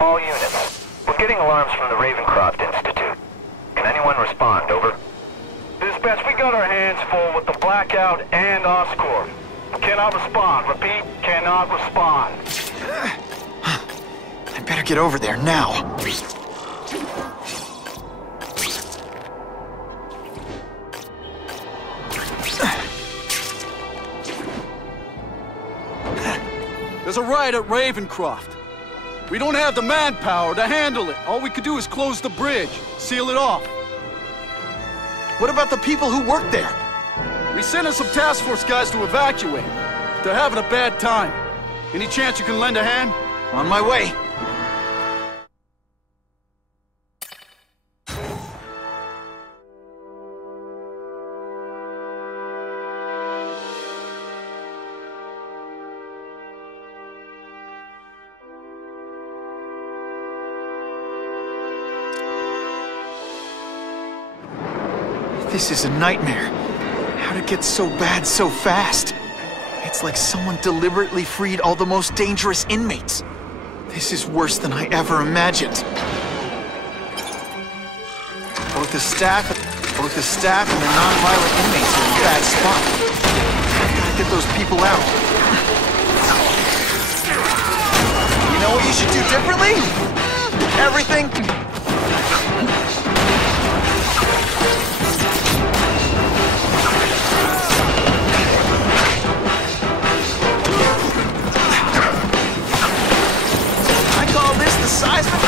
All units. We're getting alarms from the Ravencraft Institute. Can anyone respond, over? Dispatch, we got our hands full with the Blackout and Oscorp. Cannot respond. Repeat, cannot respond. I better get over there now. There's a riot at Ravencraft. We don't have the manpower to handle it. All we could do is close the bridge, seal it off. What about the people who work there? We sent in some task force guys to evacuate. They're having a bad time. Any chance you can lend a hand? On my way. This is a nightmare. How'd it get so bad so fast? It's like someone deliberately freed all the most dangerous inmates. This is worse than I ever imagined. Both the staff and the non-violent inmates are in a bad spot. I gotta get those people out. You know what you should do differently? Everything. The seismic. I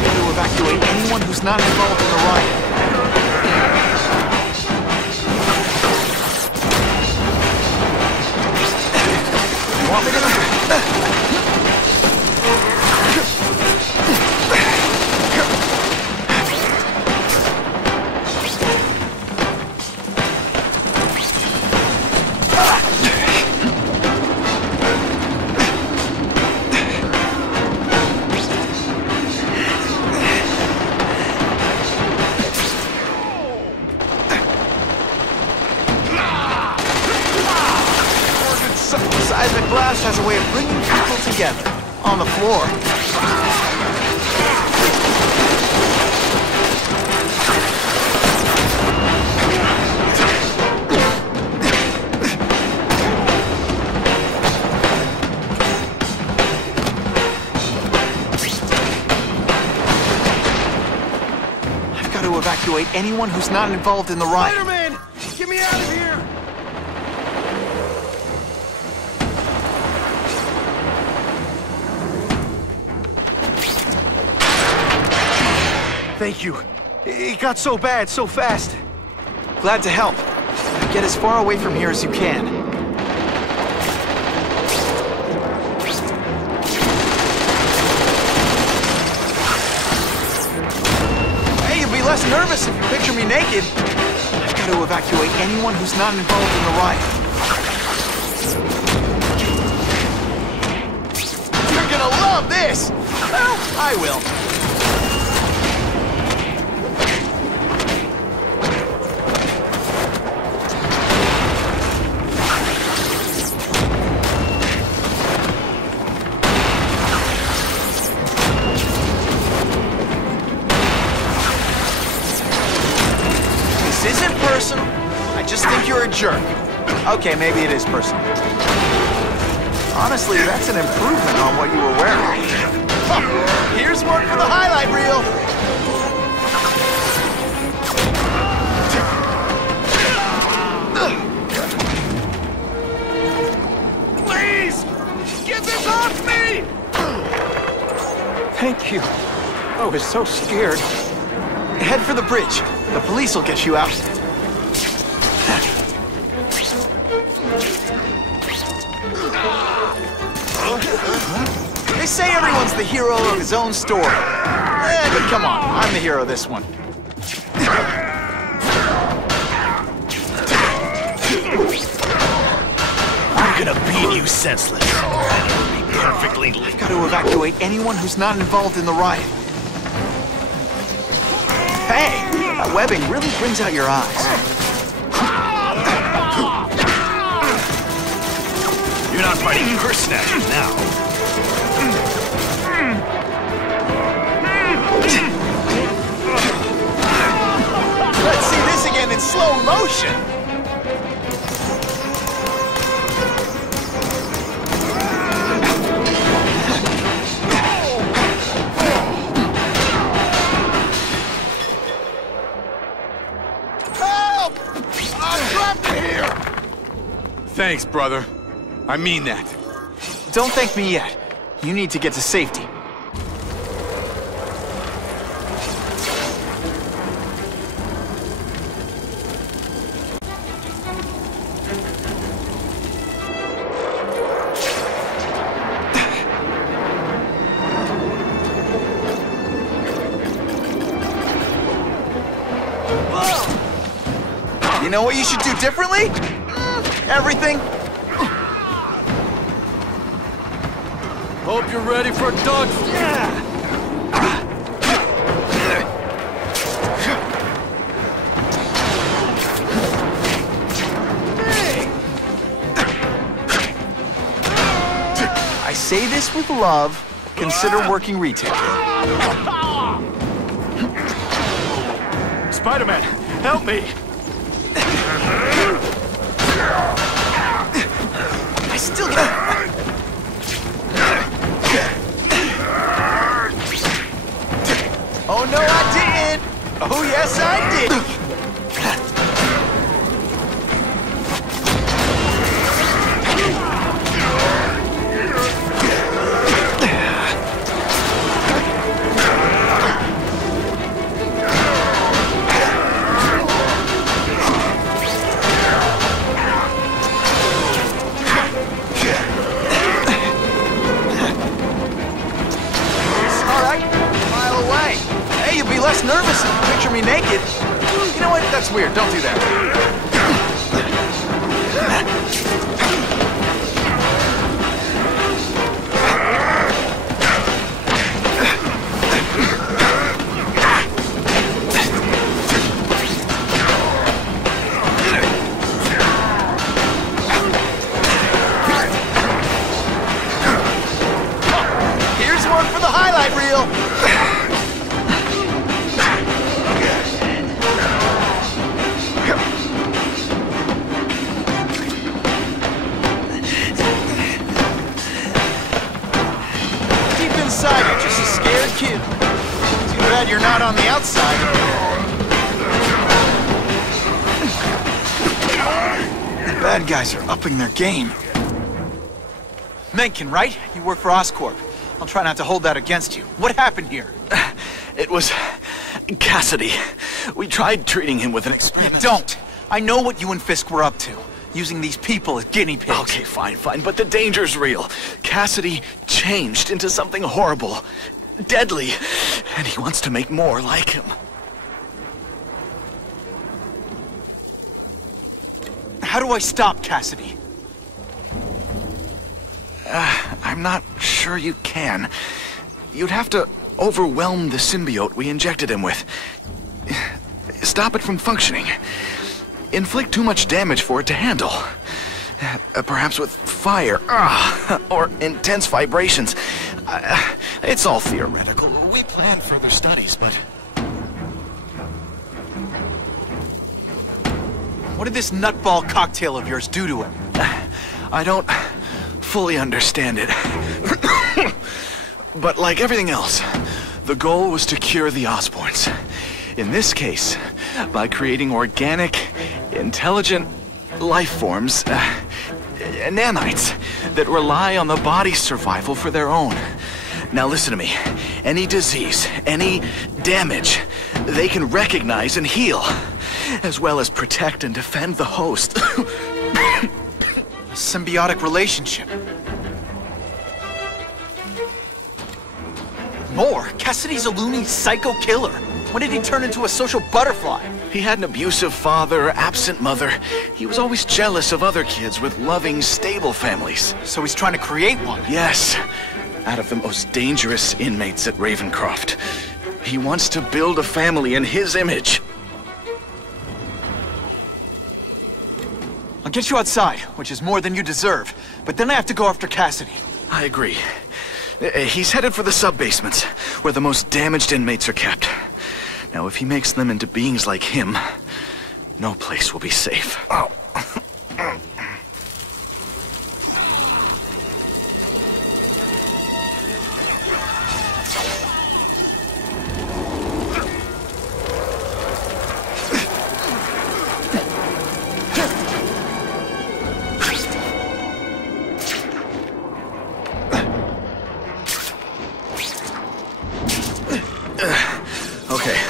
need to evacuate anyone who's not involved in the riot. You want me to? Seismic blast has a way of bringing people together. On the floor. I've got to evacuate anyone who's not involved in the riot. Spider-Man! Get me out of here! Thank you. It got so bad, so fast. Glad to help. Get as far away from here as you can. Hey, you'll be less nervous if you picture me naked. I've got to evacuate anyone who's not involved in the riot. You're gonna love this! Well, I will. This isn't personal. I just think you're a jerk. Okay, maybe it is personal. Honestly, that's an improvement on what you were wearing. Here's one for the highlight reel. Please! Get this off me! Thank you. I was so scared. Head for the bridge. The police will get you out. Hey, say everyone's the hero of his own story. But come on, I'm the hero of this one. I'm gonna beat you senseless. And it'll be perfectly legal. I've got to evacuate anyone who's not involved in the riot. Hey, that webbing really brings out your eyes. You're not fighting purse snatchers now. Let's see this again in slow motion. Help! I'm trapped here! Thanks, brother. I mean that. Don't thank me yet. You need to get to safety. You know what you should do differently? Everything. Hope you're ready for a dogfight. I say this with love. Consider working retail. Spider-Man, help me! I still get... Oh no, I didn't! Oh yes, I did! Less nervous if you picture me naked. You know what? That's weird. Don't do that. Here's one for the highlight reel. Inside, you're just a scared kid. Too bad you're not on the outside. The bad guys are upping their game. Mencken, right? You work for Oscorp. I'll try not to hold that against you. What happened here? It was Cassidy. We tried treating him with an experiment. You don't. I know what you and Fisk were up to. Using these people as guinea pigs. Okay, fine, but the danger's real. Cassidy changed into something horrible, deadly, and he wants to make more like him. How do I stop Cassidy? I'm not sure you can. You'd have to overwhelm the symbiote we injected him with. Stop it from functioning. Inflict too much damage for it to handle. Perhaps with fire, or intense vibrations. It's all theoretical. We plan further studies, but... What did this nutball cocktail of yours do to him? I don't fully understand it. But like everything else, the goal was to cure the Osborns. In this case, by creating organic, intelligent life forms, nanites, that rely on the body's survival for their own. Now listen to me. Any disease, any damage, they can recognize and heal, as well as protect and defend the host. A symbiotic relationship. more. Cassidy's a loony psycho killer. When did he turn into a social butterfly? He had an abusive father, absent mother. He was always jealous of other kids with loving, stable families. So he's trying to create one. Yes, out of the most dangerous inmates at Ravencraft. He wants to build a family in his image. I'll get you outside, which is more than you deserve. But then I have to go after Cassidy. I agree. He's headed for the sub-basements, where the most damaged inmates are kept. Now, if he makes them into beings like him, no place will be safe. Oh.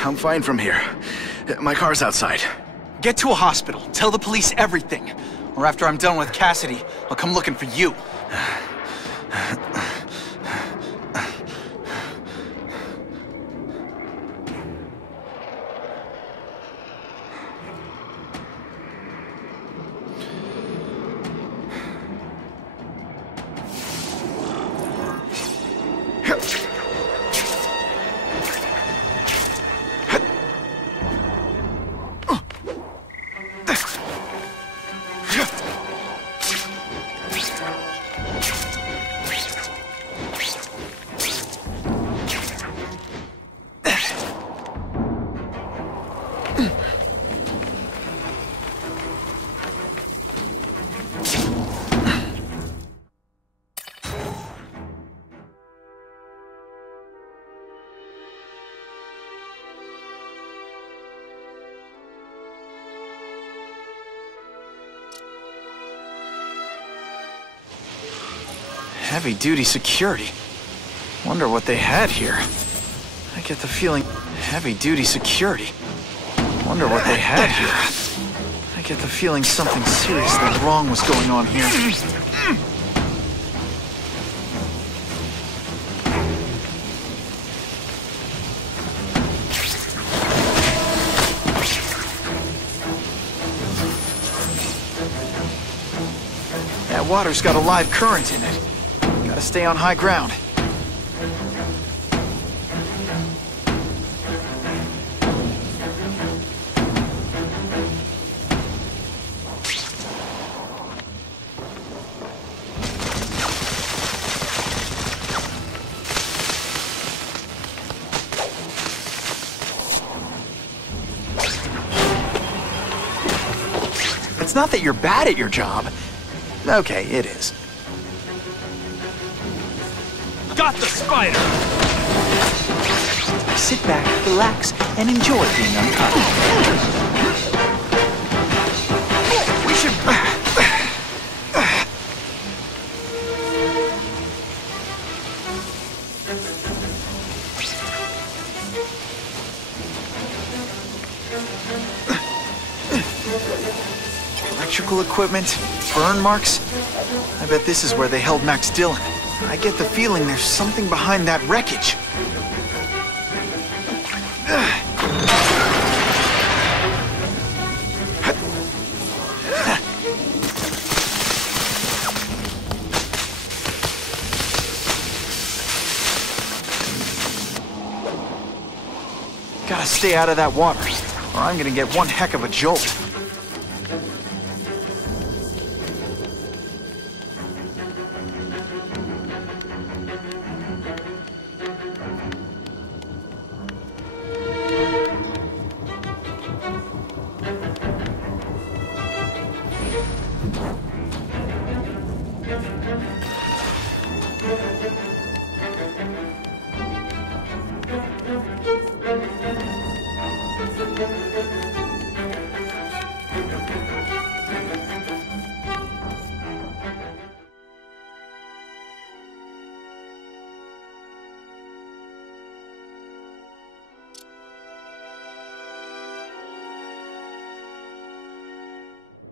I'm fine from here. My car's outside. Get to a hospital. Tell the police everything. Or after I'm done with Cassidy, I'll come looking for you. Heavy-duty security. Wonder what they had here. I get the feeling... Heavy-duty security. Wonder what they had here. I get the feeling something seriously wrong was going on here. That water's got a live current in it. Gotta stay on high ground. It's not that you're bad at your job. Okay, it is. Got the spider! Sit back, relax, and enjoy being uncut. We should... Electrical equipment, burn marks. I bet this is where they held Max Dillon. I get the feeling there's something behind that wreckage. Gotta stay out of that water, or I'm gonna get one heck of a jolt.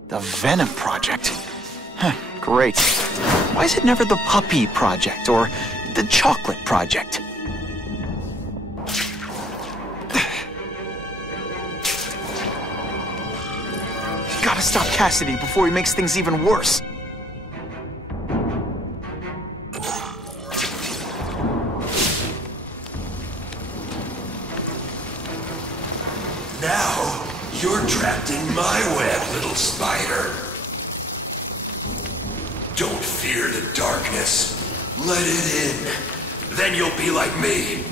The Venom Project? Huh, great. Why is it never the Puppy Project or the Chocolate Project? gotta stop Cassidy before he makes things even worse. Now, you're trapped in my web, little spider. Don't fear the darkness. Let it in. Then you'll be like me.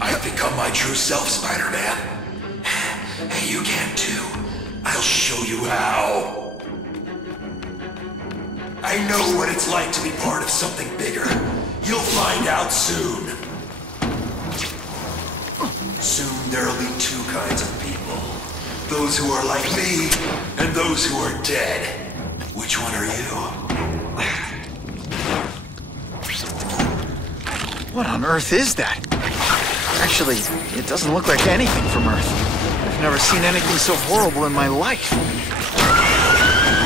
I've become my true self, Spider-Man. And you can too. I'll show you how. I know what it's like to be part of something bigger. You'll find out soon. Soon there'll be two kinds of people. Those who are like me, and those who are dead. Which one are you? What on earth is that? Actually, it doesn't look like anything from Earth. I've never seen anything so horrible in my life.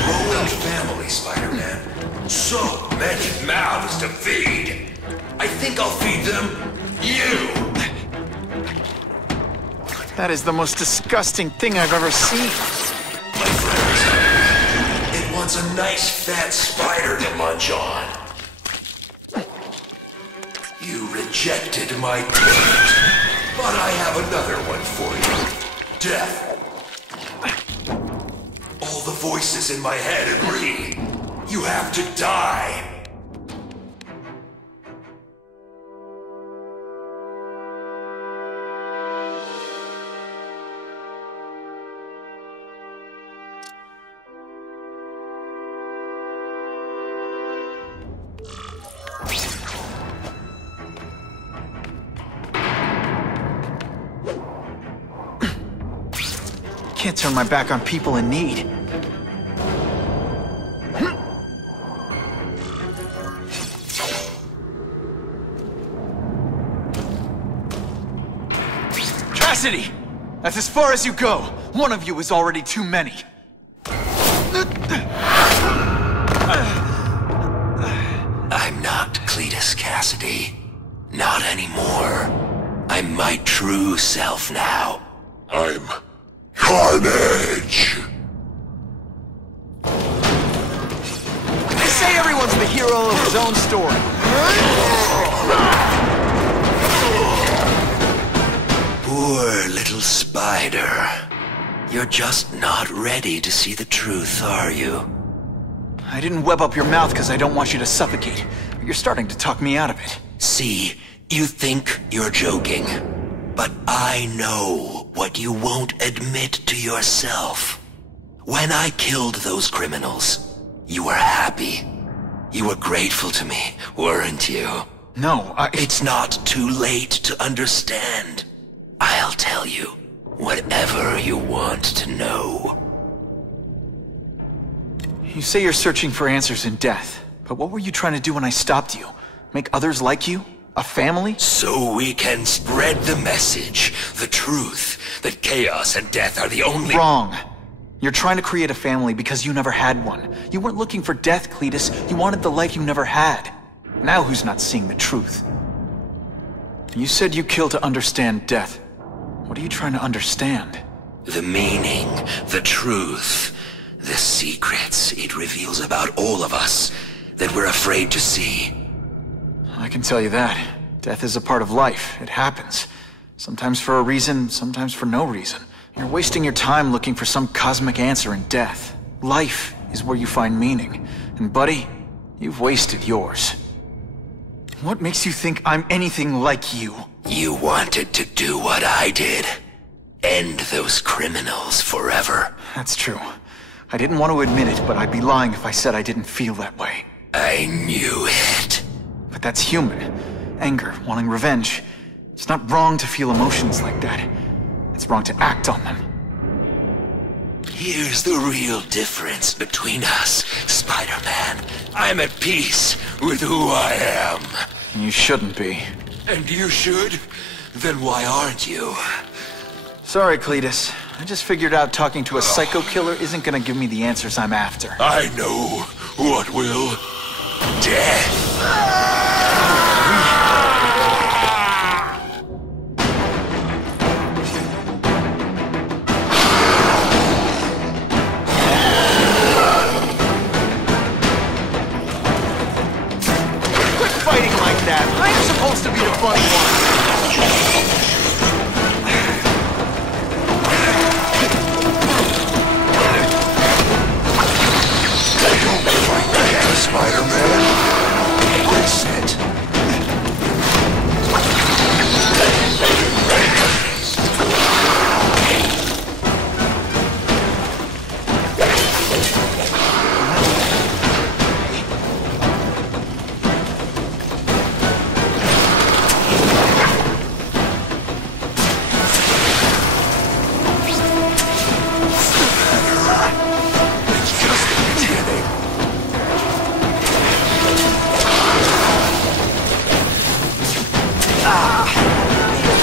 Growing family, Spider-Man. So many mouths to feed. I think I'll feed them you. That is the most disgusting thing I've ever seen. My friends, it wants a nice fat spider to munch on. You rejected my gift, but I have another one for you. Death. All the voices in my head agree. You have to die. Can't turn my back on people in need. Cassidy! That's as far as you go. One of you is already too many. I'm not Cletus Cassidy. Not anymore. I'm my true self now. I'm Carnage! They say everyone's the hero of his own story. Poor little spider. You're just not ready to see the truth, are you? I didn't web up your mouth because I don't want you to suffocate. But you're starting to talk me out of it. See, you think you're joking. But I know what you won't admit to yourself. When I killed those criminals, you were happy. You were grateful to me, weren't you? No, It's not too late to understand. I'll tell you whatever you want to know. You say you're searching for answers in death. But what were you trying to do when I stopped you? Make others like you? A family? So we can spread the message, the truth, that chaos and death are the only— Wrong. You're trying to create a family because you never had one. You weren't looking for death, Cletus. You wanted the life you never had. Now who's not seeing the truth? You said you kill to understand death. What are you trying to understand? The meaning, the truth, the secrets it reveals about all of us that we're afraid to see. I can tell you that. Death is a part of life. It happens. Sometimes for a reason, sometimes for no reason. You're wasting your time looking for some cosmic answer in death. Life is where you find meaning. And buddy, you've wasted yours. What makes you think I'm anything like you? You wanted to do what I did. End those criminals forever. That's true. I didn't want to admit it, but I'd be lying if I said I didn't feel that way. I knew it. But that's human. Anger, wanting revenge. It's not wrong to feel emotions like that. It's wrong to act on them. Here's the real difference between us, Spider-Man. I'm at peace with who I am. You shouldn't be. And you should? Then why aren't you? Sorry, Cletus. I just figured out talking to a psycho killer isn't gonna give me the answers I'm after. I know what will. Death. wants to be the funny one. Spider-Man, embrace it.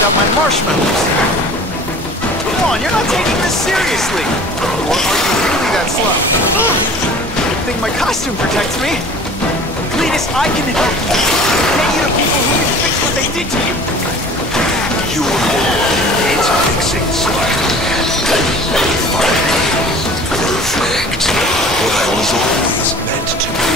Got my marshmallows. Come on, you're not taking this seriously. Or are you really that slow? Good thing my costume protects me. Cletus, I can help you. Get you to people who can fix what they did to you. Your world needs fixing, Spider-Man. Perfect. What I was always meant to be.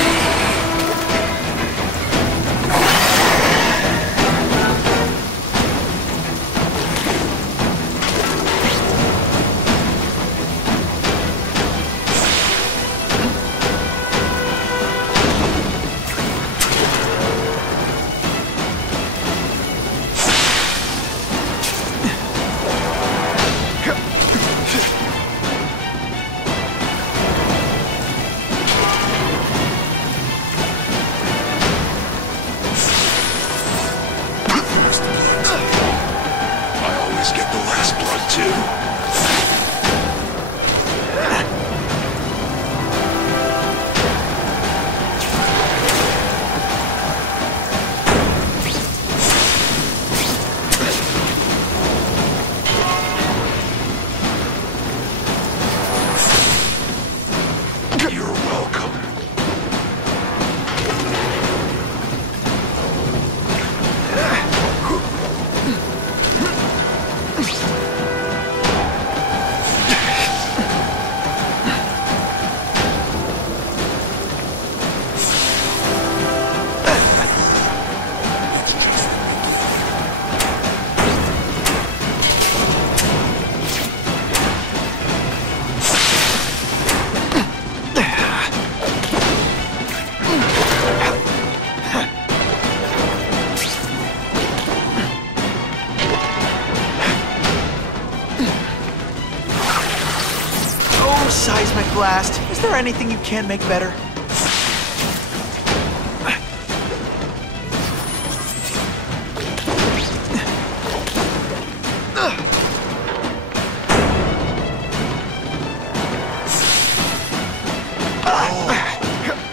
Seismic blast. Is there anything you can make better?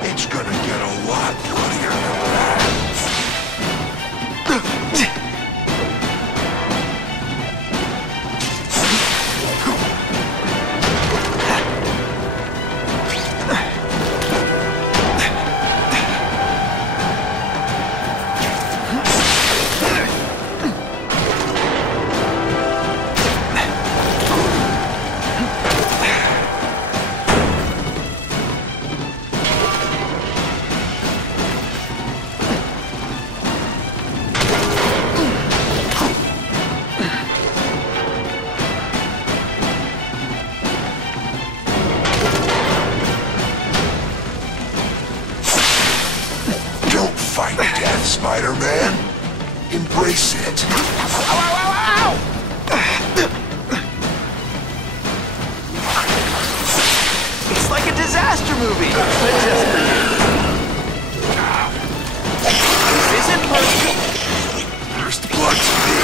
It's gonna get a lot bloodier than that. Fight death, Spider-Man. Embrace it. Ow, ow, ow, ow! It's like a disaster movie, but just for you. This isn't perfect. First blood to me.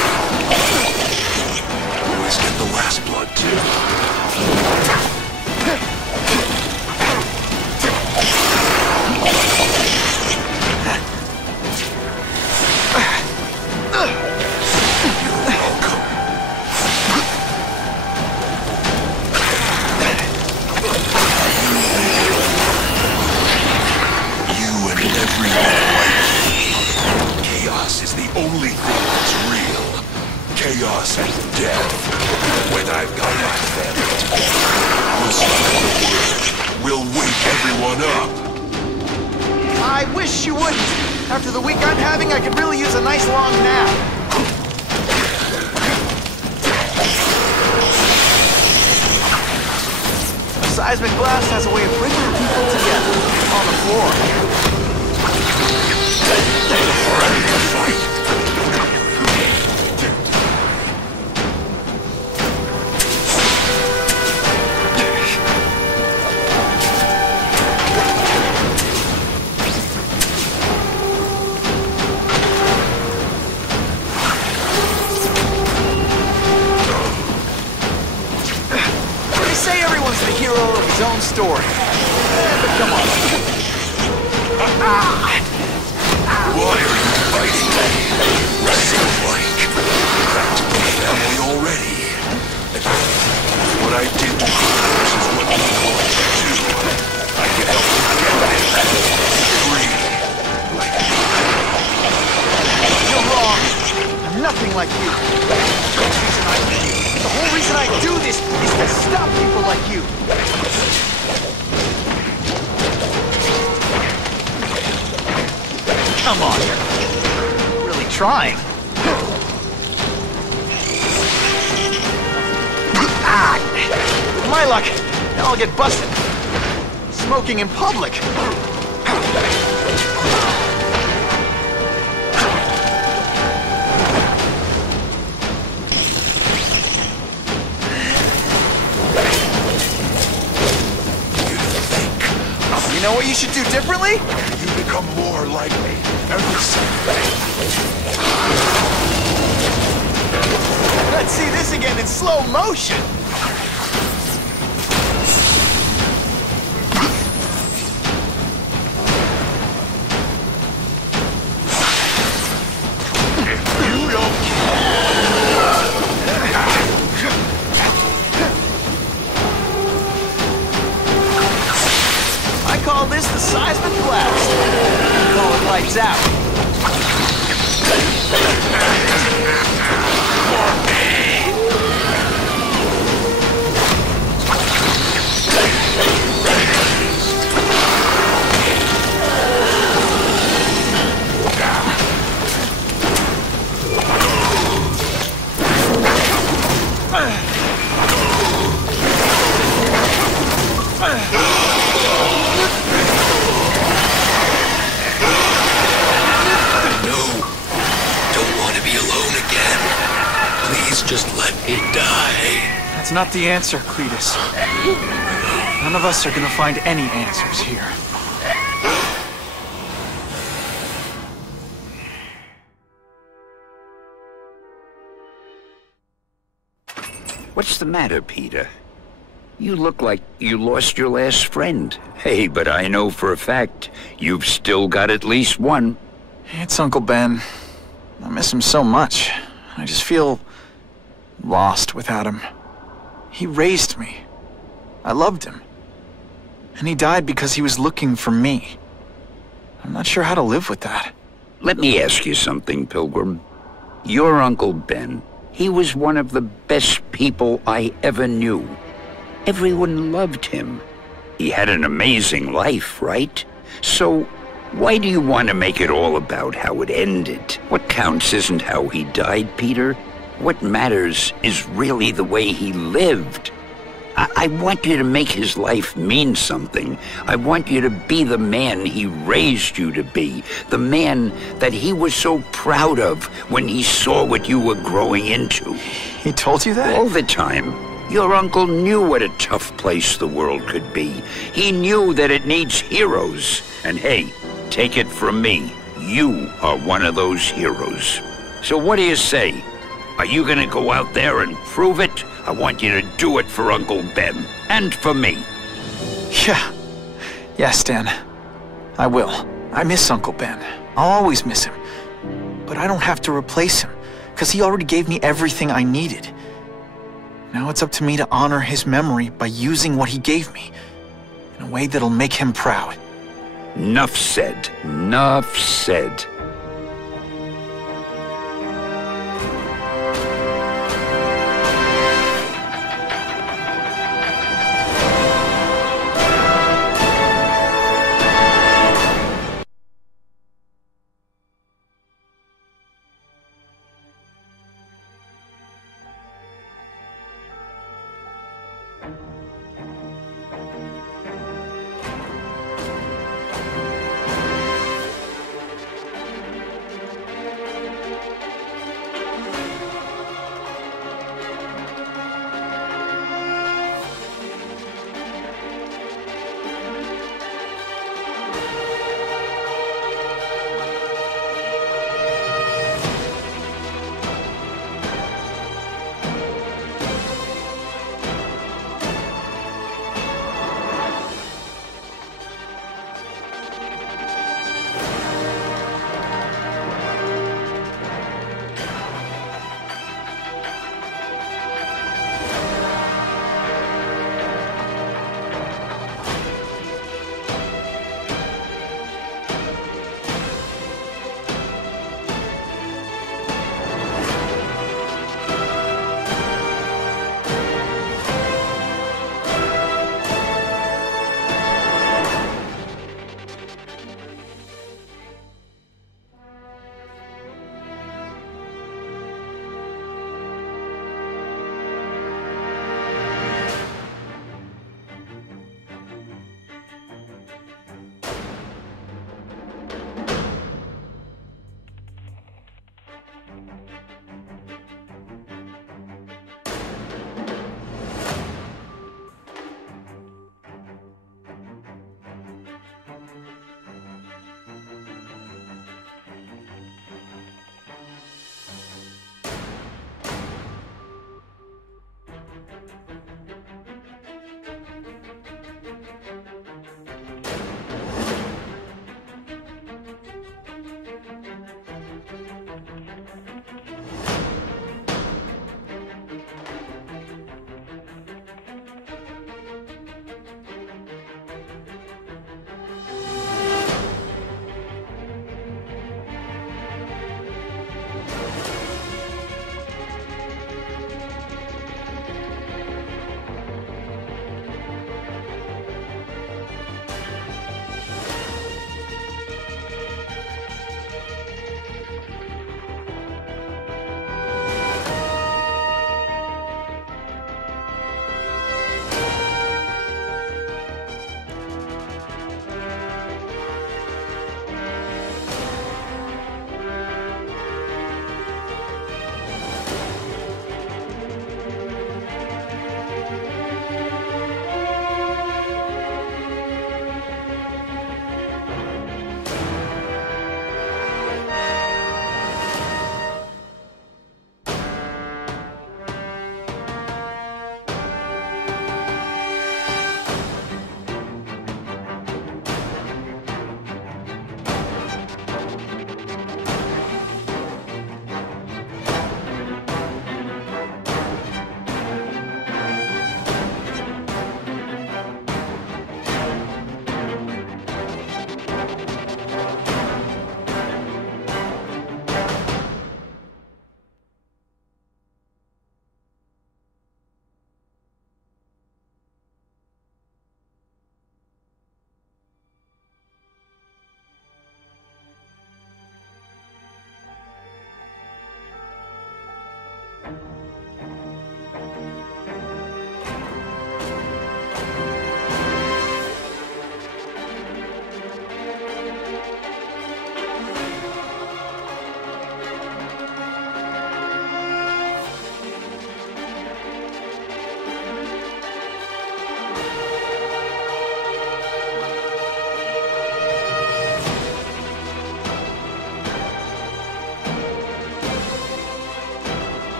Always get the last blood, too. Only thing that's real. Chaos and death. When I've got my family, we'll spread the word. We'll wake everyone up. I wish you wouldn't. After the week I'm having, I could really use a nice long nap. A seismic blast has a way of bringing people together on the floor. Ready to fight. The hero of his own story. But come on. Why are you fighting me? Wrestle like. Family already. What I did to Beenox is what you want to do. I can help you get free. Like You're wrong. I'm nothing like you. The whole reason I do this is to stop people like you. Come on. You're really trying. With my luck, now I'll get busted. Smoking in public. You know what you should do differently? you become more like me every second. Let's see this again in slow motion. You don't I call this the seismic blast. I call it lights out. Just let me die. That's not the answer, Cletus. None of us are gonna find any answers here. What's the matter, Peter? You look like you lost your last friend. Hey, but I know for a fact you've still got at least one. It's Uncle Ben. I miss him so much. I just feel lost without him. He raised me. I loved him. And he died because he was looking for me. I'm not sure how to live with that. Let me ask you something, Pilgrim. Your Uncle Ben, he was one of the best people I ever knew. Everyone loved him. He had an amazing life, right? So, why do you want to make it all about how it ended? What counts isn't how he died, Peter. What matters is really the way he lived. I want you to make his life mean something. I want you to be the man he raised you to be. The man that he was so proud of when he saw what you were growing into. He told you that? All the time. Your uncle knew what a tough place the world could be. He knew that it needs heroes. And hey, take it from me, you are one of those heroes. So what do you say? Are you gonna go out there and prove it? I want you to do it for Uncle Ben, and for me. Yeah. Yes, Dan. I will. I miss Uncle Ben. I'll always miss him. But I don't have to replace him, because he already gave me everything I needed. Now it's up to me to honor his memory by using what he gave me, in a way that'll make him proud. Nuff said. Nuff said.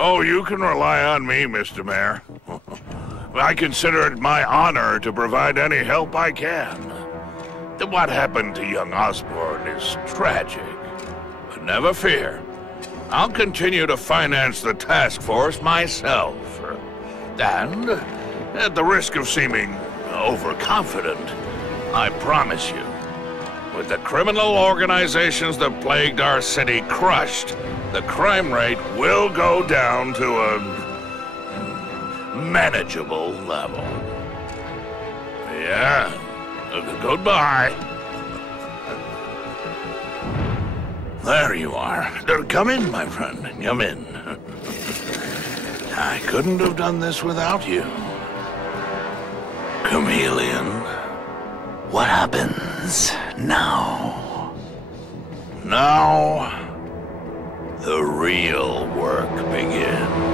Oh, you can rely on me, Mr. Mayor. I consider it my honor to provide any help I can. What happened to young Osborn is tragic. But never fear. I'll continue to finance the task force myself. And, at the risk of seeming overconfident, I promise you, with the criminal organizations that plagued our city crushed, the crime rate will go down to a manageable level. Yeah, goodbye. There you are. Come in, my friend. Come in. I couldn't have done this without you. Chameleon. What happens now? Now, the real work begins.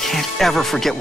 Can't ever forget